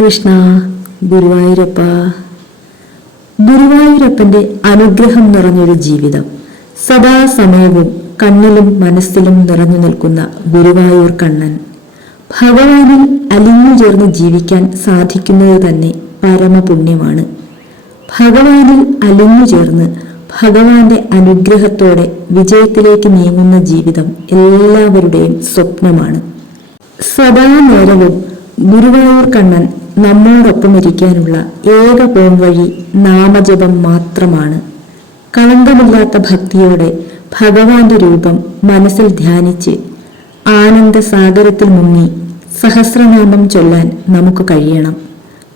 കൃഷ്ണ ഗുരുവായൂരപ്പ. ഗുരുവായൂരപ്പന്റെ അനുഗ്രഹം നിറഞ്ഞൊരു ജീവിതം. സദാസമയവും കണ്ണിലും മനസ്സിലും നിറഞ്ഞു നിൽക്കുന്ന ഗുരുവായൂർ കണ്ണൻ. ഭഗവാനിൽ അലിഞ്ഞു ചേർന്ന് ജീവിക്കാൻ സാധിക്കുന്നത് തന്നെ പരമപുണ്യമാണ്. ഭഗവാനിൽ അലിഞ്ഞു ചേർന്ന് ഭഗവാന്റെ അനുഗ്രഹത്തോടെ വിജയത്തിലേക്ക് നീങ്ങുന്ന ജീവിതം എല്ലാവരുടെയും സ്വപ്നമാണ്. സദാ നേരവും ഗുരുവായൂർ കണ്ണൻ നമ്മോടൊപ്പം ഇരിക്കാനുള്ള ഏക പോംവഴി നാമജപം മാത്രമാണ്. കളങ്കമില്ലാത്ത ഭക്തിയോടെ ഭഗവാന്റെ രൂപം മനസ്സിൽ ധ്യാനിച്ച് ആനന്ദ സാഗരത്തിൽ മുങ്ങി സഹസ്രനാമം ചൊല്ലാൻ നമുക്ക് കഴിയണം.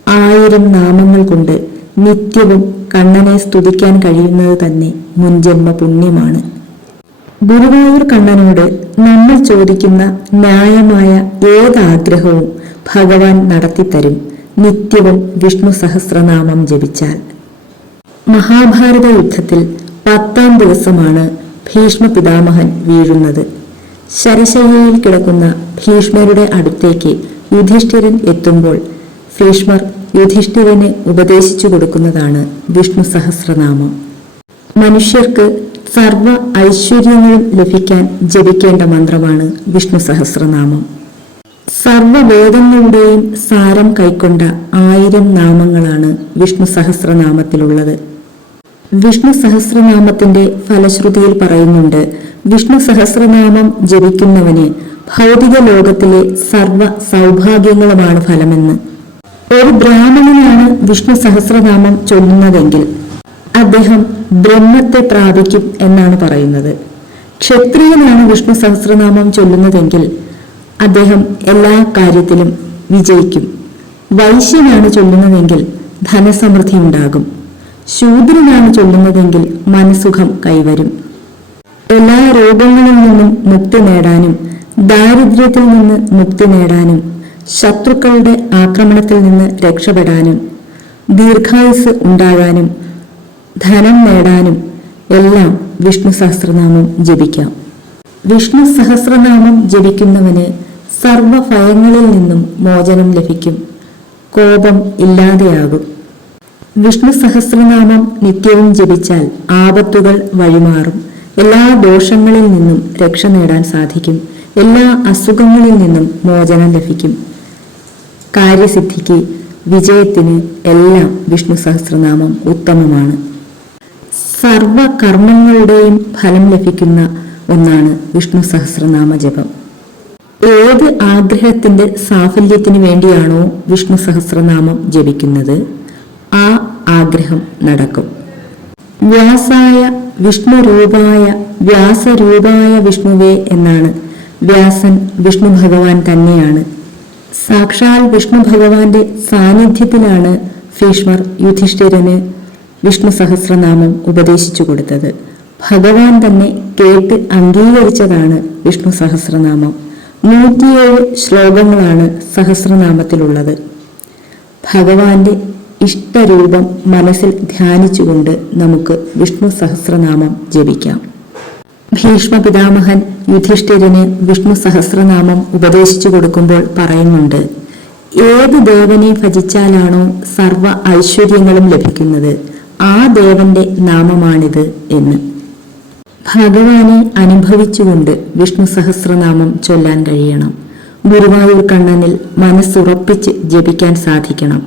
ആയിരം നാമങ്ങൾ കൊണ്ട് നിത്യവും കണ്ണനെ സ്തുതിക്കാൻ കഴിയുന്നത് തന്നെ മുൻജന്മ പുണ്യമാണ്. ഗുരുവായൂർ കണ്ണനോട് നമ്മൾ ചോദിക്കുന്ന ന്യായമായ ഏതാഗ്രഹവും ഭഗവാൻ നടത്തിത്തരും. നിത്യവും വിഷ്ണു സഹസ്രനാമം ജപിച്ചാൽ. മഹാഭാരത യുദ്ധത്തിൽ പത്താം ദിവസമാണ് ഭീഷ്മ പിതാമഹൻ വീഴുന്നത്. ശരശയ്യയിൽ കിടക്കുന്ന ഭീഷ്മരുടെ അടുത്തേക്ക് യുധിഷ്ഠിരൻ എത്തുമ്പോൾ ഭീഷ്മർ യുധിഷ്ഠിരന് ഉപദേശിച്ചു കൊടുക്കുന്നതാണ് വിഷ്ണു സഹസ്രനാമം. മനുഷ്യർക്ക് സർവ ഐശ്വര്യങ്ങളും ലഭിക്കാൻ ജപിക്കേണ്ട മന്ത്രമാണ് വിഷ്ണു സഹസ്രനാമം. സർവവേദങ്ങളുടെയും സാരം കൈക്കൊണ്ട ആയിരം നാമങ്ങളാണ് വിഷ്ണു സഹസ്രനാമത്തിലുള്ളത്. വിഷ്ണു സഹസ്രനാമത്തിന്റെ ഫലശ്രുതിയിൽ പറയുന്നുണ്ട് വിഷ്ണു സഹസ്രനാമം ജപിക്കുന്നവന് ഭൗതിക ലോകത്തിലെ സർവ സൗഭാഗ്യങ്ങളുമാണ് ഫലമെന്ന്. ഒരു ബ്രാഹ്മണനാണ് വിഷ്ണു സഹസ്രനാമം ചൊല്ലുന്നതെങ്കിൽ അദ്ദേഹം ബ്രഹ്മത്തെ പ്രാപിക്കും എന്നാണ് പറയുന്നത്. ക്ഷത്രിയനാണ് വിഷ്ണു സഹസ്രനാമം ചൊല്ലുന്നതെങ്കിൽ അദ്ദേഹം എല്ലാ കാര്യത്തിലും വിജയിക്കും. വൈശ്യനാണ് ചൊല്ലുന്നതെങ്കിൽ ധനസമൃദ്ധി ഉണ്ടാകും. ശൂദ്രനാണ് ചൊല്ലുന്നതെങ്കിൽ മനസുഖം കൈവരും. എല്ലാ രോഗങ്ങളിൽ നിന്നും മുക്തി നേടാനും ദാരിദ്ര്യത്തിൽ നിന്ന് മുക്തി നേടാനും ശത്രുക്കളുടെ ആക്രമണത്തിൽ നിന്ന് രക്ഷപ്പെടാനും ദീർഘായുസ് ഉണ്ടാകാനും ധനം നേടാനും എല്ലാം വിഷ്ണു സഹസ്രനാമം ജപിക്കാം. വിഷ്ണു സഹസ്രനാമം ജപിക്കുന്നവന് സർവ ഭയങ്ങളിൽ നിന്നും മോചനം ലഭിക്കും. കോപം ഇല്ലാതെയാകും. വിഷ്ണു സഹസ്രനാമം നിത്യവും ജപിച്ചാൽ ആപത്തുകൾ വഴിമാറും. എല്ലാ ദോഷങ്ങളിൽ നിന്നും രക്ഷ നേടാൻ സാധിക്കും. എല്ലാ അസുഖങ്ങളിൽ നിന്നും മോചനം ലഭിക്കും. കാര്യസിദ്ധിക്ക് വിജയത്തിന് എല്ലാം വിഷ്ണു സഹസ്രനാമം ഉത്തമമാണ്. സർവ കർമ്മങ്ങളുടെയും ഫലം ലഭിക്കുന്ന ഒന്നാണ് വിഷ്ണു സഹസ്രനാമ ജപം. ഏത് ആഗ്രഹത്തിന്റെ സാഫല്യത്തിന് വേണ്ടിയാണോ വിഷ്ണു സഹസ്രനാമം ജപിക്കുന്നത്? ആ ആഗ്രഹം നടക്കും. വ്യാസായ വിഷ്ണു വിഷ്ണുരൂപായ വ്യാസരൂപായ വിഷ്ണുവേ എന്നാണ്. വ്യാസൻ വിഷ്ണു ഭഗവാൻ തന്നെയാണ്. സാക്ഷാൽ വിഷ്ണു ഭഗവാന്റെ സാന്നിധ്യത്തിലാണ് ഭീഷ്മർ യുധിഷ്ഠിരന് വിഷ്ണു സഹസ്രനാമം ഉപദേശിച്ചു കൊടുത്തത്. ഭഗവാൻ തന്നെ കേട്ട് അംഗീകരിച്ചതാണ് വിഷ്ണു സഹസ്രനാമം. നൂറ്റിയേഴ് ശ്ലോകങ്ങളാണ് സഹസ്രനാമത്തിലുള്ളത്. ഭഗവാന്റെ ഇഷ്ടരൂപം മനസ്സിൽ ധ്യാനിച്ചുകൊണ്ട് നമുക്ക് വിഷ്ണു സഹസ്രനാമം ജപിക്കാം. ഭീഷ്മ പിതാമഹൻ യുധിഷ്ഠിരന് വിഷ്ണു സഹസ്രനാമം ഉപദേശിച്ചു കൊടുക്കുമ്പോൾ പറയുന്നുണ്ട് ഏത് ദേവനെ ഭജിച്ചാലാണോ സർവ ഐശ്വര്യങ്ങളും ലഭിക്കുന്നത് ആ ദേവന്റെ നാമമാണിത് എന്ന്. ഭഗവാനെ അനുഭവിച്ചുകൊണ്ട് വിഷ്ണു സഹസ്രനാമം ചൊല്ലാൻ കഴിയണം. ഗുരുവായൂർ കണ്ണനിൽ മനസ്സുറപ്പിച്ച് ജപിക്കാൻ സാധിക്കണം.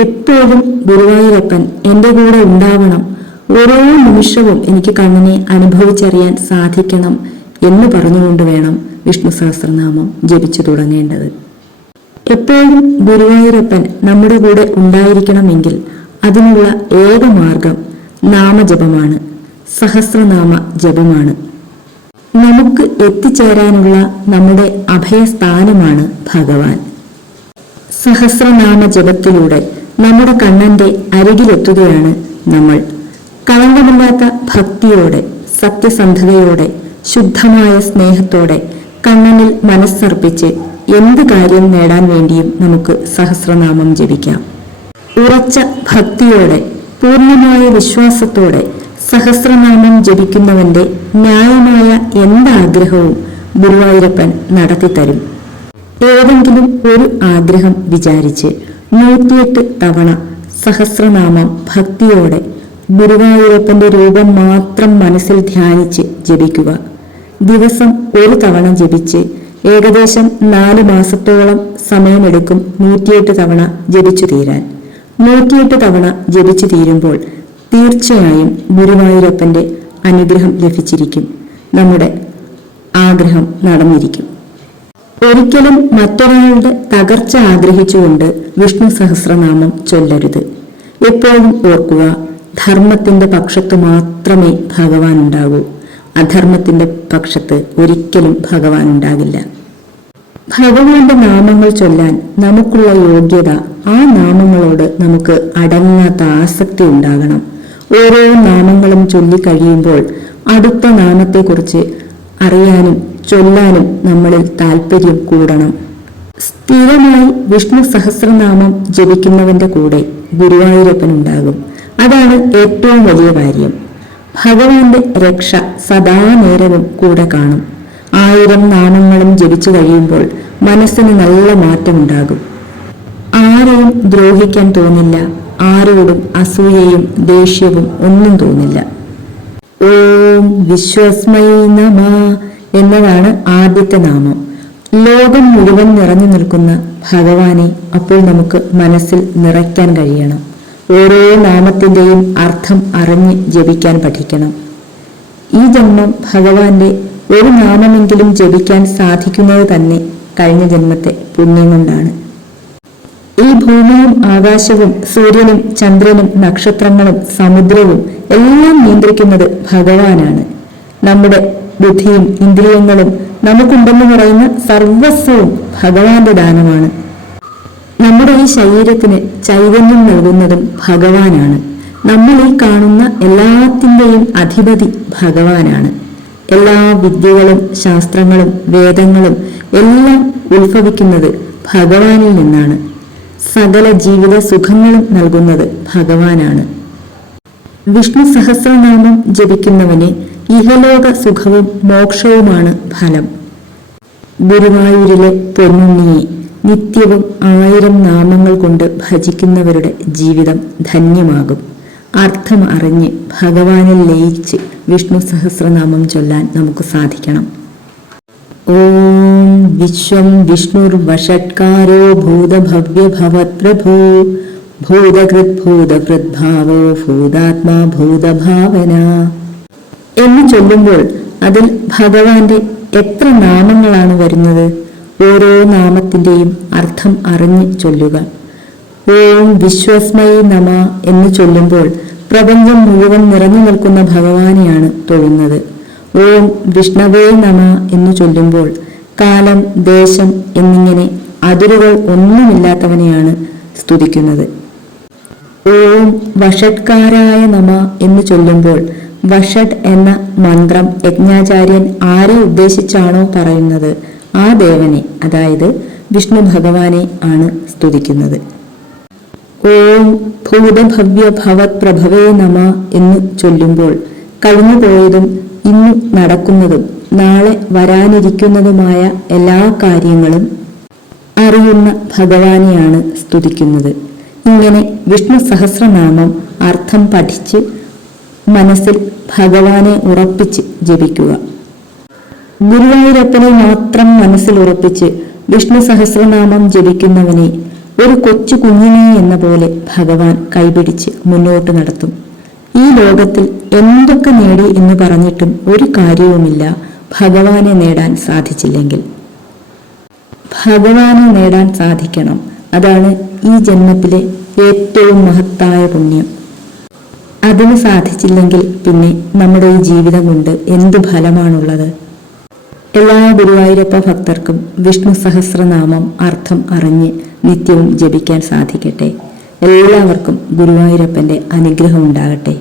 എപ്പോഴും ഗുരുവായൂരപ്പൻ എന്റെ കൂടെ ഉണ്ടാവണം. ഓരോ നിമിഷവും എനിക്ക് കണ്ണനെ അനുഭവിച്ചറിയാൻ സാധിക്കണം എന്ന് പറഞ്ഞുകൊണ്ട് വേണം വിഷ്ണു സഹസ്രനാമം ജപിച്ചു തുടങ്ങേണ്ടത്. എപ്പോഴും ഗുരുവായൂരപ്പൻ നമ്മുടെ കൂടെ ഉണ്ടായിരിക്കണമെങ്കിൽ അതിനുള്ള ഏക മാർഗം നാമജപമാണ്. സഹസ്രനാമ ജപമാണ്. നമുക്ക് എത്തിച്ചേരാനുള്ള നമ്മുടെ അഭയസ്ഥാനമാണ് ഭഗവാൻ. സഹസ്രനാമ ജപത്തിലൂടെ നമ്മുടെ കണ്ണന്റെ അരികിലെത്തുകയാണ് നമ്മൾ. കളങ്കമില്ലാത്ത ഭക്തിയോടെ സത്യസന്ധതയോടെ ശുദ്ധമായ സ്നേഹത്തോടെ കണ്ണനിൽ മനസ്സർപ്പിച്ച് എന്ത് കാര്യം നേടാൻ വേണ്ടിയും നമുക്ക് സഹസ്രനാമം ജപിക്കാം. ഉറച്ച ഭക്തിയോടെ പൂർണമായ വിശ്വാസത്തോടെ സഹസ്രനാമം ജപിക്കുന്നവന്റെ ന്യായമായ എന്താഗ്രഹവും ഗുരുവായൂരപ്പൻ നടത്തിത്തരും. ഏതെങ്കിലും ഒരു ആഗ്രഹം വിചാരിച്ച് നൂറ്റിയെട്ട് തവണ സഹസ്രനാമം ഭക്തിയോടെ ഗുരുവായൂരപ്പന്റെ രൂപം മാത്രം മനസ്സിൽ ധ്യാനിച്ച് ജപിക്കുക. ദിവസം ഒരു തവണ ജപിച്ച് ഏകദേശം നാല് മാസത്തോളം സമയമെടുക്കും നൂറ്റിയെട്ട് തവണ ജപിച്ചു തീരാൻ നൂറ്റിയെട്ട് തവണ ജപിച്ചു തീരുമ്പോൾ തീർച്ചയായും ഗുരുവായൂരപ്പന്റെ അനുഗ്രഹം ലഭിച്ചിരിക്കും. നമ്മുടെ ആഗ്രഹം നടന്നിരിക്കും. ഒരിക്കലും മറ്റൊരാളുടെ തകർച്ച ആഗ്രഹിച്ചുകൊണ്ട് വിഷ്ണു സഹസ്രനാമം ചൊല്ലരുത്. എപ്പോഴും ഓർക്കുക ധർമ്മത്തിന്റെ പക്ഷത്ത് മാത്രമേ ഭഗവാൻ ഉണ്ടാകൂ അധർമ്മത്തിന്റെ പക്ഷത്ത് ഒരിക്കലും ഭഗവാൻ ഉണ്ടാകില്ല. ഭഗവാന്റെ നാമങ്ങൾ ചൊല്ലാൻ നമുക്കുള്ള യോഗ്യത ആ നാമങ്ങളോട് നമുക്ക് അടങ്ങാത്ത ആസക്തി ഉണ്ടാകണം. ഓരോ നാമങ്ങളും ചൊല്ലിക്കഴിയുമ്പോൾ അടുത്ത നാമത്തെക്കുറിച്ച് അറിയാനും ചൊല്ലാനും നമ്മളിൽ താല്പര്യം കൂടണം. സ്ഥിരമായി വിഷ്ണു സഹസ്രനാമം ജപിക്കുന്നവന്റെ കൂടെ ഗുരുവായൂരപ്പൻ ഉണ്ടാകും. അതാണ് ഏറ്റവും വലിയ കാര്യം ഭഗവാന്റെ രക്ഷ സദാ നേരവും കൂടെ കാണും. ആയിരം നാമങ്ങളും ജപിച്ചു കഴിയുമ്പോൾ മനസ്സിന് നല്ല മാറ്റമുണ്ടാകും. ആരെയും ദ്രോഹിക്കാൻ തോന്നില്ല. ആരോടും അസൂയയും ദേഷ്യവും ഒന്നും തോന്നില്ല. ഓം വിശ്വസ്മൈ നമ എന്നതാണ് ആദ്യത്തെ നാമം. ലോകം മുഴുവൻ നിറഞ്ഞു നിൽക്കുന്ന ഭഗവാനെ അപ്പോൾ നമുക്ക് മനസ്സിൽ നിറയ്ക്കാൻ കഴിയണം. ഓരോ നാമത്തിന്റെയും അർത്ഥം അറിഞ്ഞ് ജപിക്കാൻ പഠിക്കണം. ഈ ജന്മം ഭഗവാന്റെ ഒരു നാമമെങ്കിലും ജപിക്കാൻ സാധിക്കുന്നത് തന്നെ കഴിഞ്ഞ ജന്മത്തെ പുണ്യം കൊണ്ടാണ്. ഭൂമിയും ആകാശവും സൂര്യനും ചന്ദ്രനും നക്ഷത്രങ്ങളും സമുദ്രവും എല്ലാം നിയന്ത്രിക്കുന്നത് ഭഗവാനാണ്. നമ്മുടെ ബുദ്ധിയും ഇന്ദ്രിയങ്ങളും നമുക്കുണ്ടെന്ന് പറയുന്ന സർവസ്വവും ഭഗവാന്റെ ദാനമാണ്. നമ്മുടെ ഈ ശരീരത്തിന് ചൈതന്യം നൽകുന്നതും ഭഗവാനാണ്. നമ്മൾ ഈ കാണുന്ന എല്ലാത്തിന്റെയും അധിപതി ഭഗവാനാണ്. എല്ലാ വിദ്യകളും ശാസ്ത്രങ്ങളും വേദങ്ങളും എല്ലാം ഉത്ഭവിക്കുന്നത് ഭഗവാനിൽ നിന്നാണ്. സകല ജീവിത സുഖങ്ങളും നൽകുന്നത് ഭഗവാനാണ്. വിഷ്ണു സഹസ്രനാമം ജപിക്കുന്നവന് ഇഹലോക സുഖവും മോക്ഷവുമാണ് ഫലം. ഗുരുവായൂരിലെ പൊന്നുണ്ണിയെ നിത്യവും ആയിരം നാമങ്ങൾ കൊണ്ട് ഭജിക്കുന്നവരുടെ ജീവിതം ധന്യമാകും. അർത്ഥം അറിഞ്ഞ് ഭഗവാനിൽ ലയിച്ച് വിഷ്ണു സഹസ്രനാമം ചൊല്ലാൻ നമുക്ക് സാധിക്കണം. ഓം വിശ്വം വിഷ്ണുർവഷട്കാരോ ഭൂതഭവ്യഭവത് പ്രഭോ ഭൂതകൃത് ഭൂതകൃദ്ഭാവോ ഭൂതാത്മാ ഭൂതഭാവന എന്ന് ചൊല്ലുമ്പോൾ അതിൽ ഭഗവാന്റെ എത്ര നാമങ്ങളാണ് വരുന്നത്? ഓരോ നാമത്തിന്റെയും അർത്ഥം അറിഞ്ഞ് ചൊല്ലുക. ഓം വിശ്വസ്മയി നമ എന്ന് ചൊല്ലുമ്പോൾ പ്രപഞ്ചം മുഴുവൻ നിറഞ്ഞു നിൽക്കുന്ന ഭഗവാനെയാണ് തൊഴുന്നത്. ഓം വിഷ്ണവേ നമ എന്ന് ചൊല്ലുമ്പോൾ കാലം ദേശം എന്നിങ്ങനെ അതിരുകൾ ഒന്നുമില്ലാത്തവനെയാണ് സ്തുതിക്കുന്നത്. ഓം വഷഡ്കാരായ നമ എന്ന് ചൊല്ലുമ്പോൾ വഷഡ് എന്ന മന്ത്രം യജ്ഞാചാര്യൻ ആരെ ഉദ്ദേശിച്ചാണോ പറയുന്നത്? ആ ദേവനെ അതായത് വിഷ്ണു ഭഗവാനെ ആണ് സ്തുതിക്കുന്നത്. ഓം ഭൂതഭവ്യ ഭവത് പ്രഭവേ നമ എന്ന് ചൊല്ലുമ്പോൾ കഴിഞ്ഞുപോയതും ഇന്നു നടക്കുന്നതും നാളെ വരാനിരിക്കുന്നതുമായ എല്ലാ കാര്യങ്ങളും അറിയുന്ന ഭഗവാനെയാണ് സ്തുതിക്കുന്നത്. ഇങ്ങനെ വിഷ്ണു സഹസ്രനാമം അർത്ഥം പഠിച്ച് മനസ്സിൽ ഭഗവാനെ ഉറപ്പിച്ച് ജപിക്കുക. ഗുരുവായൂരപ്പനെ മാത്രം മനസ്സിൽ ഉറപ്പിച്ച് വിഷ്ണു സഹസ്രനാമം ജപിക്കുന്നവനെ ഒരു കൊച്ചു കുഞ്ഞിനെ എന്ന പോലെ ഭഗവാൻ കൈപിടിച്ച് മുന്നോട്ട് നടത്തും. ഈ ലോകത്തിൽ എന്തൊക്കെ നേടി എന്ന് പറഞ്ഞിട്ടും ഒരു കാര്യവുമില്ല ഭഗവാനെ നേടാൻ സാധിച്ചില്ലെങ്കിൽ. ഭഗവാനെ നേടാൻ സാധിക്കണം. അതാണ് ഈ ജന്മത്തിലെ ഏറ്റവും മഹത്തായ പുണ്യം. അതിന് സാധിച്ചില്ലെങ്കിൽ പിന്നെ നമ്മുടെ ഈ ജീവിതം കൊണ്ട് എന്ത് ഫലമാണുള്ളത്? എല്ലാ ഗുരുവായൂരപ്പ ഭക്തർക്കും വിഷ്ണു സഹസ്രനാമം അർത്ഥം അറിഞ്ഞ് നിത്യവും ജപിക്കാൻ സാധിക്കട്ടെ. എല്ലാവർക്കും ഗുരുവായൂരപ്പന്റെ അനുഗ്രഹം ഉണ്ടാകട്ടെ.